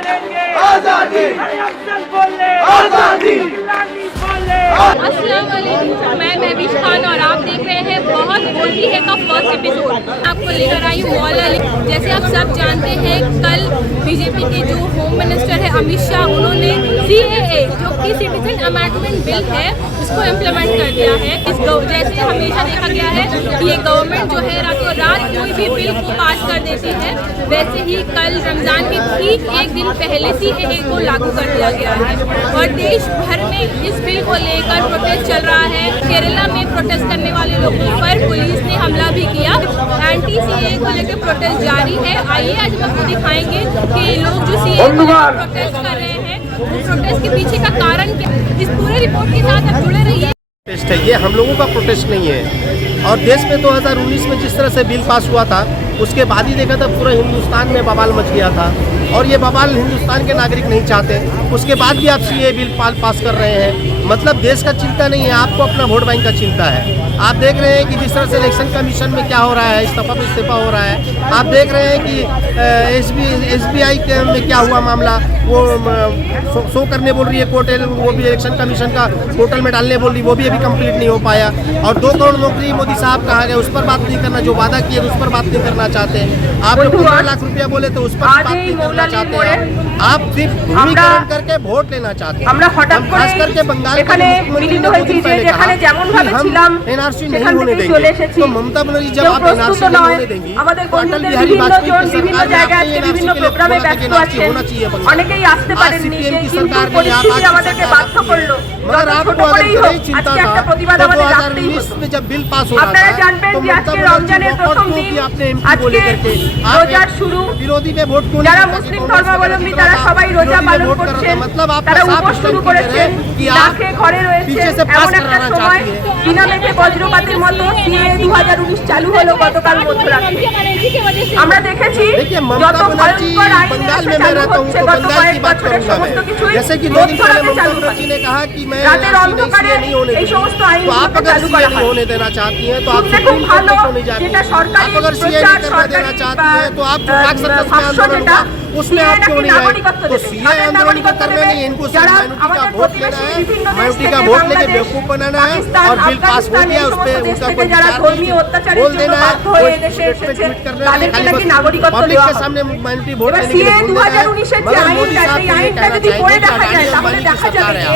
अस्सलाम वालेकुम, मैं महबूब खान और आप देख रहे हैं बहुत बोलती है का फर्स्ट एपिसोड। आपको लेकर आई हूँ मौला अली। जैसे आप सब जानते हैं, कल बीजेपी के जो होम मिनिस्टर है अमित शाह, उन्होंने CAA जो कि सिटीजन अमेंडमेंट बिल है उसको इम्प्लीमेंट कर दिया है। जैसे हमेशा देखा गया है कि ये गवर्नमेंट जो है रातों रात कोई भी बिल को पास कर देती है, वैसे ही कल रमज़ान के ठीक एक दिन पहले CAA को लागू कर दिया गया है और देश भर में इस बिल को लेकर प्रोटेस्ट चल रहा है। केरला में प्रोटेस्ट करने वाले लोगों पर पुलिस ने हमला भी किया। एंटी CAA को लेकर प्रोटेस्ट जारी है। आइए आज हम आपको दिखाएंगे कि लोग जो CAA को लेकर प्रोटेस्ट कर रहे हैं वो प्रोटेस्ट के पीछे का कारण क्या। इस पूरे रिपोर्ट के साथ आप जुड़े रहिए। प्रोटेस्ट है ये, हम लोगों का प्रोटेस्ट नहीं है। और देश में 2019 में जिस तरह से बिल पास हुआ था, उसके बाद ही देखा था पूरा हिंदुस्तान में बवाल मच गया था और ये बवाल हिंदुस्तान के नागरिक नहीं चाहते। उसके बाद भी आप CAA बिल पास कर रहे हैं, मतलब देश का चिंता नहीं है, आपको अपना वोट बैंक का चिंता है। आप देख रहे हैं कि जिस तरह से इलेक्शन कमीशन में क्या हो रहा है, इस्तीफा हो रहा है। आप देख रहे हैं कि SBI में क्या हुआ मामला, वो शो करने बोल रही है कोर्ट, वो भी इलेक्शन कमीशन का पोर्टल में डालने बोल रही, वो भी अभी कंप्लीट नहीं हो पाया। और 2 करोड़ नौकरी मोदी साहब कहा गया, उस पर बात नहीं करना, जो वादा किए उस पर बात नहीं करना चाहते हैं। आप 15 लाख रुपया बोले तो उस पर बात नहीं करना चाहते हैं। आप सिर्फ भूमिकरण करके वोट लेना चाहते हैं। खास करके बंगाल के मुख्यमंत्री ने 2 दिन पहले कहा कि हम NRC नहीं होने देंगे। तो ममता बनर्जी जब आप NRC नहीं होने देंगी तो अटल बिहारी वाजपेयी की सरकार में आपने NRC के लिए बोला था कि NRC होना चाहिए बंगाल। आज CPM की सरकार ने आप मगर आपको अगर बड़ी चिंता था तो 2019 में जब बिल पास हो रहा था तो ममता बनर्जी की आपने MP को लेकर के विरोधी में वोट क्यों नहीं मुस्लिम धर्मावलंबी तारा सबाई रोजा पालन करছে, मतलब आप साफ शुरू করেছে कि आप पीछे से पास कराना चाहती हैं। बिना मेघे वज्रपातेर मतो CAA 2019 चालू हलो गतकाल मध्यरात्रि। আমরা দেখেছি देखिए ममता बनर्जी बंगाल में मैं रहता हूँ तो बंगाल की बात करूंगा मैं। जैसे कि 2 दिन पहले ममता बनर्जी ने कहा कि मैं CAA नहीं होने दूंगी, तो आप अगर CAA नहीं होने देना चाहती हैं तो आप सुप्रीम कोर्ट में क्यों नहीं जाती? आप अगर CAA नहीं करना देना चाहती हैं तो आप जो भाग सर्कस में आंदोलन हुआ उसमें आप क्यों नहीं आए? तो CAA आंदोलन को करना नहीं है, इनको सिर्फ माइनॉरिटी का वोट लेना है, माइनॉरिटी का वोट लेके बेवकूफ बनाना है और बिल पास हो गया उस पर उनका कोई विचार नहीं, बोल देना है, ट्वीट करना है, पब्लिक के सामने माइनॉरिटी वोट लेने के लिए बोल देना है। मगर मोदी साहब को ये कहना चाहिए कि अडानी अंबानी की सरकार है।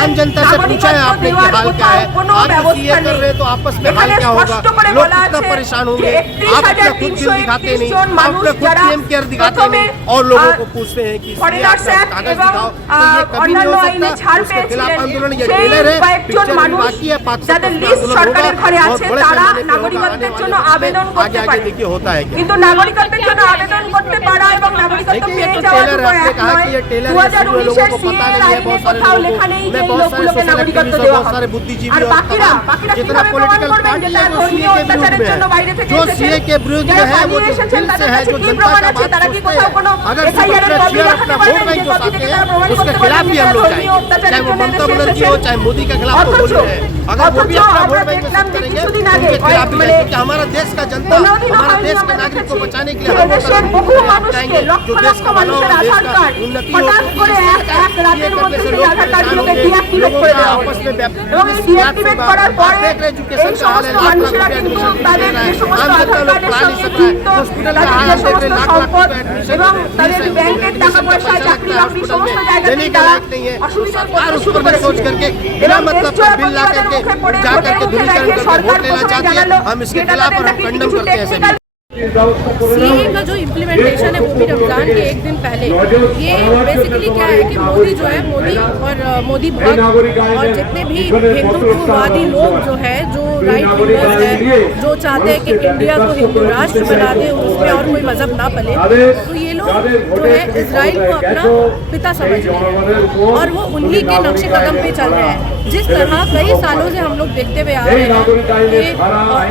आम जनता से पूछा है आपने कि हाल क्या है? आप CAA कर रहे हैं तो आपस में हाल क्या होगा? लोग कितना परेशान होंगे? आप अपना खुद बिल दिखाते नहीं, आप अपना खुद PM केयर दिखाते नहीं और लोगों को पूछते हैं कि कागज दिखाओ। तो ये कभी नहीं हो सकता। उसके खिलाफ आंदोलन ये टेलर है, पिक्चर बाकी है, पाकिस्तान में आंदोलन होगा, बहुत बड़े पैमाने पे होगा आने वाले वक्त में। आगे देखिए होता है क्या। কিন্তু নাগরিকত্বের জন্য আবেদন করতে পারা এবং নাগরিকত্ব পেয়ে যাওয়া टेलर है, आपने कहा कि ये टेलर है, लोगों को पता नहीं है, बहुत सारे लोगों को, मैं बहुत सारे सोशल एक्टिविस्ट, बहुत सारे बुद्धिजीवी और जितना पॉलिटिकल पार्टी है वो CAA के विरुद्ध में है। जो CAA के विरुद्ध में है वो जो दिल से है, जो जनता का बात सोचते हैं, अगर अपना वोट बैंक जो चाहते हैं उसके खिलाफ भी हम लोग जाएंगे, चाहे वो ममता बनर्जी हो चाहे मोदी के खिलाफ तो बोल रहे हैं। अगर वो भी अपना वोट बैंक में शिफ्ट करेंगे उनके खिलाफ भी जाएंगे, क्योंकि हमारा देश का जनता, हमारा देश के नागरिक को बचाने के लिए हम लोग जाएंगे। जो देश का बना हुआ देश का उन्नति हो, लोगों का आपस में देख रहे एजुकेशन का हाल है, लाख रुपया एडमिशन दे रहा है, आम जनता लोग पढ़ा नहीं सकता है, हॉस्पिटल का हाल देख रहे लाख एडमिशन देने के लायक नहीं है। सरकार उस पर सोच करके बिना मतलब का बिल ला करके जा करके ध्रुवीकरण करके वोट लेना चाहती है। हम इसके खिलाफ और हम कंडम करते हैं। CAA का जो इम्प्लीमेंटेशन है वो भी रमज़ान के एक दिन पहले, ये बेसिकली क्या है कि मोदी जो है, मोदी और मोदी भक्त और जितने भी हिंदुत्ववादी लोग जो है, जो राइट विंगर्स है, जो चाहते हैं कि इंडिया को हिंदू राष्ट्र बना दे, उसमें और कोई मजहब ना पले, तो ये लोग जो है इजराइल को अपना पिता समझ रहे हैं और वो उन्हीं के नक्शे कदम पे चल रहे हैं। जिस तरह कई सालों से हम लोग देखते हुए आ रहे हैं कि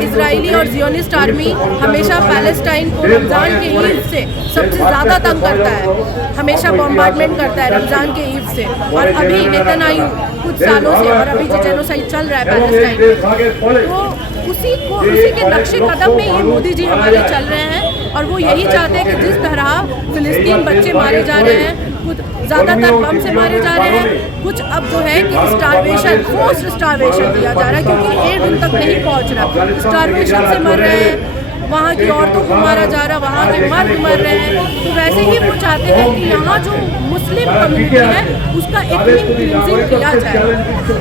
इजरायली और जियोनिस्ट आर्मी हमेशा पैलेस्टाइन को रमज़ान के ईद से सबसे ज़्यादा तंग करता है, हमेशा बॉम्बार्डमेंट करता है रमज़ान के ईद से। और अभी नेतन्याहू कुछ सालों से, और अभी जो जेनोसाइड चल रहा है पैलेस्टाइन में, तो उसी के नक्शे कदम में ये मोदी जी हमारे चल रहे हैं। और वो यही चाहते हैं कि जिस तरह फिलिस्तीन बच्चे मारे जा रहे हैं, कुछ ज़्यादातर बम से मारे जा रहे हैं, कुछ अब जो है कि स्टारवेशन, फोर्स्ड स्टारवेशन दिया जा रहा है क्योंकि 1 दिन तक नहीं पहुंच रहा, स्टारवेशन से मर रहे हैं, वहाँ की औरतों को मारा जा रहा, वहाँ के मर्द मर रहे हैं। तो वैसे ही वो चाहते हैं कि यहाँ जो मुस्लिम कम्युनिटी है उसका एथनिक क्लींजिंग किया जाए। तो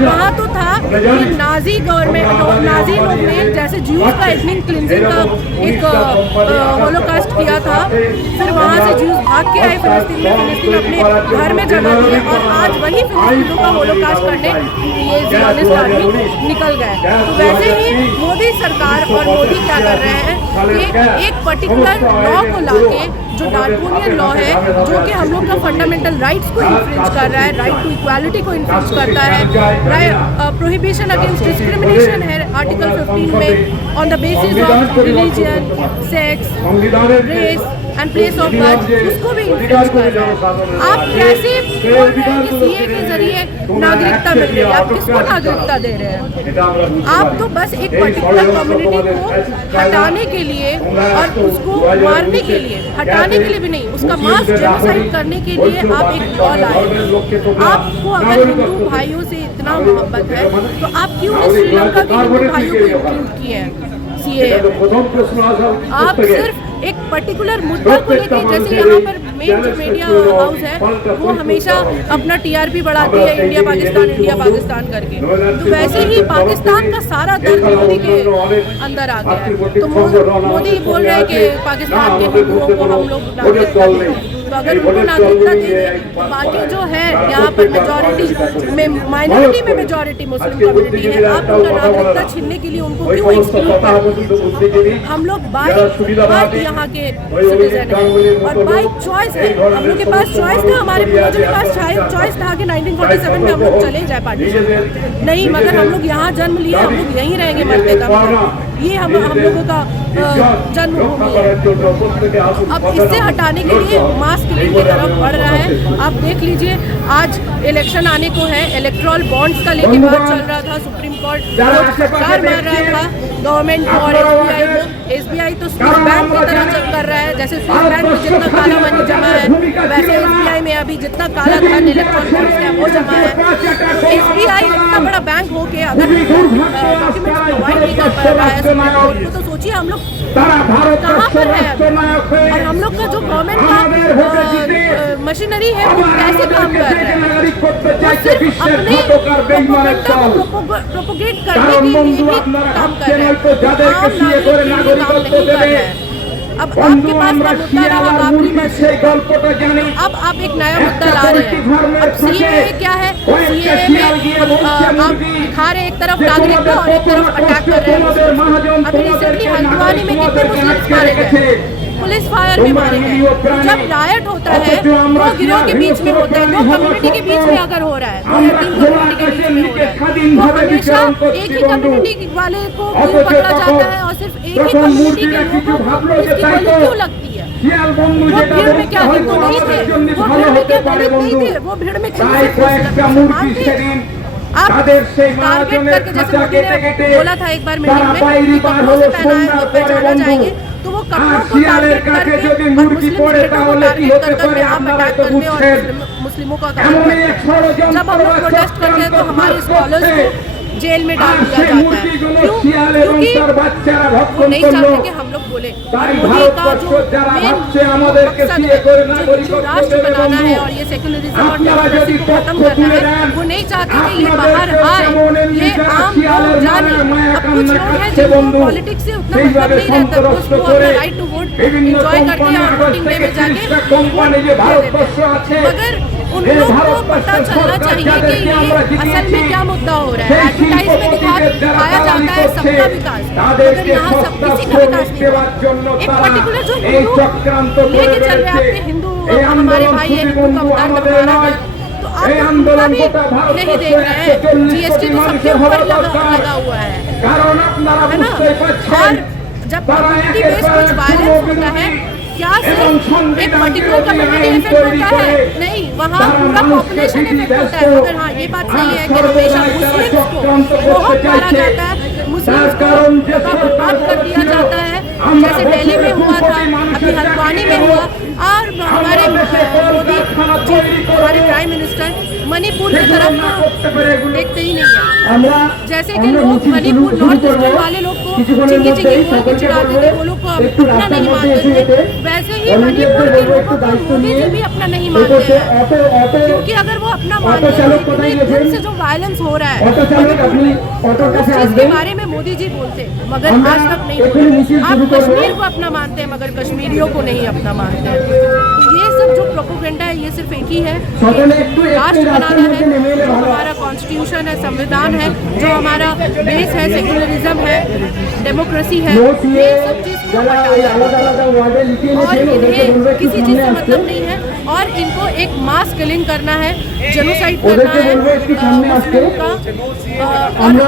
वहाँ तो था कि नाजी गवर्नमेंट, नाजी लोग ने जैसे ज्यूज का एथनिक क्लींजिंग का एक होलोकास्ट किया था, फिर वहाँ से ज्यूज भाग के आए फिलिस्तीन में, फिलिस्तीन अपने घर में जगह दिए और आज वही फिलिस्तीनों का होलोकास्ट करने ये ज़ियोनिस्ट आर्मी निकल गए। तो वैसे ही मोदी सरकार और मोदी क्या कर रहे हैं कि एक पर्टिकुलर लॉ को लाके, जो डार्कोनियन लॉ है, जो कि हम लोग का फंडामेंटल राइट्स को इन्फ्रिंज कर रहा है, राइट टू इक्वालिटी को इन्फ्रिंज करता है, प्रोहिबिशन अगेंस्ट डिस्क्रिमिनेशन है आर्टिकल 15 में on the basis of religion, sex, race and place of birth, उसको भी इन्फ्रिंज कर रहा है। आप कैसे बोल रहे हैं कि सीए के जरिए नागरिकता मिल रही है? आप किसको नागरिकता दे रहे हैं? आप तो बस एक पर्टिकुलर कम्युनिटी को हटाने के लिए और उसको मारने के लिए, हटाने के लिए भी नहीं, उसका मास जेनोसाइड करने के लिए आप एक लॉ लाए। आपको अगर हिंदू भाइयों से इतना मोहब्बत है तो आप क्यों इस श्रीलंका के हिंदू भाइयों को इंक्लूड किए हैं सीए? आप सिर्फ एक पर्टिकुलर मुद्दा को लेकर, जैसे यहाँ पर मेन जो मीडिया हाउस है वो हमेशा अपना टीआरपी बढ़ाती है इंडिया पाकिस्तान करके, तो वैसे ही पाकिस्तान का सारा दर्द मोदी के अंदर आ गया है। तो मोदी बोल रहे हैं कि पाकिस्तान के हिंदुओं को हम लोग नागरिकता दें, तो अगर उनको नागरिकता दें तो बाकी जो है यहाँ पर मेजॉरिटी में, माइनॉरिटी में मेजॉरिटी मुस्लिम कम्युनिटी है, आप उनका नागरिकता छीनने के लिए उनको क्यों एक्सक्लूड करते? हम लोग बाई यहाँ के सिटीजन है और बाई चॉइस है, हम लोग के पास चॉइस था, हमारे पूर्वजों के पास चॉइस था कि 1947 में हम लोग चले जाए पार्टीशन, नहीं, मगर हम लोग यहाँ जन्म लिए, हम लोग यहीं रहेंगे मरते दम, ये हम लोगों का जन्मभूमि है। अब इससे हटाने के लिए मास किलिंग की तरफ बढ़ रहा है। आप देख लीजिए, आज इलेक्शन आने को है, इलेक्ट्रॉल बॉन्ड्स का लेके बात चल रहा था, सुप्रीम कोर्ट सरकार मार रहा था गवर्नमेंट को और एसबीआई तो स्विस बैंक की तरह चल कर रहा है। जैसे स्विस बैंक में जितना काला मनी जमा है, वैसे एसबीआई में अभी जितना काला धन इलेक्ट्रॉल बॉन्ड्स का वो जमा है। तो एसबीआई इतना बड़ा बैंक हो के अगर डॉक्यूमेंट्स प्रोवाइड नहीं कर पा रहा है तो सोचिए हम लोग कहाँ पर है और हम लोग का जो गवर्नमेंट का मशीनरी है वो कैसे काम कर रहा है। वो सिर्फ अपने प्रोपेगेंडा को प्रोपोगेट करने के लिए ही काम कर रहे हैं, आम नागरिक के लिए काम नहीं कर रहे हैं। अब आपके पास का मुद्दा रहा बाबरी मस्जिद, अब आप एक नया मुद्दा ला रहे हैं। अब सीएए क्या है? सीएए में आप दिखा रहे एक तरफ नागरिकता और एक तरफ अटैक कर रहे हैं। अभी रिसेंटली हल्द्वानी में कितने मुस्लिम मारे गए, पुलिस फायर में मारे गए। जब रायट होता है दो गिरोह के बीच में होता है, दो कम्युनिटी के बीच में अगर हो रहा है, 2 या 3 कम्युनिटी के बीच में हो रहा है, तो हमेशा एक ही कम्युनिटी वाले को क्यों पकड़ा जाता है और सिर्फ एक ही कम्युनिटी के लोगों को इसकी गोली क्यों लगती है? वो भीड़ में क्या हिंदू नहीं थे, वो भीड़ में क्या दलित नहीं थे, वो भीड़ में मुसलमान थे। आप टारगेट करके, जैसे मोदी ने बोला था एक बार मीटिंग में कि कपड़ों से पहचाना जाएंगे, तो वो कपड़ों को टारगेट करके और मुस्लिम स्टेटों को टारगेट करके आप अटैक करते और मुस्लिमों का काम करते हैं। जब हम लोग प्रोटेस्ट करते हैं तो हमारे स्कॉलर्स को जेल में डाल दिया जाता है। क्यों? क्योंकि वो नहीं चाहते कि हम लोग बोले। और मोदी का जो मेन मकसद है, जो राष्ट्र बनाना है और ये सेक्युलरिज्म और डेमोक्रेसी को खत्म करना है, वो नहीं चाहते कि ये बाहर आए, ये आम लोग जाने। अब कुछ लोग हैं जिनको पॉलिटिक्स से उतना मतलब नहीं रहता, वो उसको अपना राइट टू वोट इंजॉय करते हैं और वोटिंग डे में जाके वोट दे देते हैं। मगर उन लोग को पता चलना चाहिए कि ये असल में क्या मुद्दा हो रहा है। एडवर्टाइज में दिखाया जाता है सबका विकास, मगर यहाँ सब किसी का विकास नहीं हुआ। एक पर्टिकुलर जो हिंदू लेके चल रहे हैं, आपके हिंदू हमारे भाई है, हिंदू का उदाहरण बना रहे हैं, तो आप उनका भी नहीं देख रहे हैं। जीएसटी तो सबके ऊपर लगा हुआ है ना। और जब कम्युनिटी बेस्ड कुछ वायलेंस होता है, क्या सिर्फ एक पर्टिकुलर कम्युनिटी इफेक्ट होता है? नहीं, वहाँ पूरा पॉपुलेशन इफेक्ट होता है। मगर हाँ, ये बात सही है कि हमेशा मुस्लिम्स को बहुत मारा जाता है, मुस्लिम्स को बर्बाद कर दिया जाता है जैसे दिल्ली में हुआ था, अभी हल्द्वानी में हुआ, और हमारे मोदी जी, हमारे प्राइम मिनिस्टर मणिपुर की तरफ देखते ही नहीं है। जैसे कि लोग मणिपुर नॉर्थ ईस्टर्न वाले लोग को चिंकी चिंकी बोल के चिढ़ाते थे, वो लोग को अपना नहीं मानते थे, वैसे ही मणिपुर के लोगों को मोदी जी भी अपना नहीं मानते हैं। क्योंकि अगर वो अपना मानते हैं, इतने दिन से जो वायलेंस हो रहा है उस चीज के बारे में मोदी जी बोलते, मगर आज तक नहीं बोलते। आप कश्मीर को अपना मानते हैं, मगर कश्मीरियों को नहीं अपना मानते हैं। तो ये सब जो प्रोपोगेंडा है, ये सिर्फ एक ही है, राष्ट्र बनाना है, जो हमारा कॉन्स्टिट्यूशन है, संविधान है, जो हमारा बेस है, सेक्युलरिज्म है, डेमोक्रेसी है, ये सब चीज़ को हटाना और इन्हें किसी चीज़ से मतलब नहीं है, और इनको एक मास किलिंग करना है, जेनोसाइड करना है मुस्लिम का,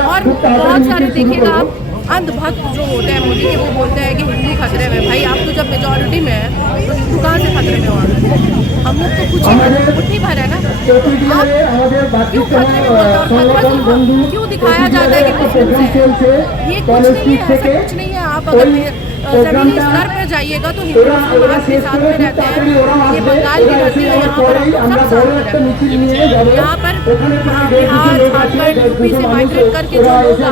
और बहुत सारे देखिएगा आप अंधभक्त जो होते हैं मोदी के, वो बोलते हैं कि हिंदू खतरे में। भाई आप तो जब मेजॉरिटी में है तो हिंदू कहाँ से खतरे में होगा? हम लोग तो कुछ ही भर है ना, आप क्यों खतरे में होते हैं? और खतरा सिर्फ क्यों दिखाया जाता है कि मुस्लिम से? ये कुछ नहीं है, ऐसा कुछ नहीं है। आप अगर जमीनी स्तर पर जाइएगा तो हिंदू मुसलमान के साथ में रहते हैं। ये बंगाल की धरती है, यहाँ पर सब साथ में रहते हैं। यहाँ पर बिहार, झारखंड, यूपी से माइग्रेट करके जो लोग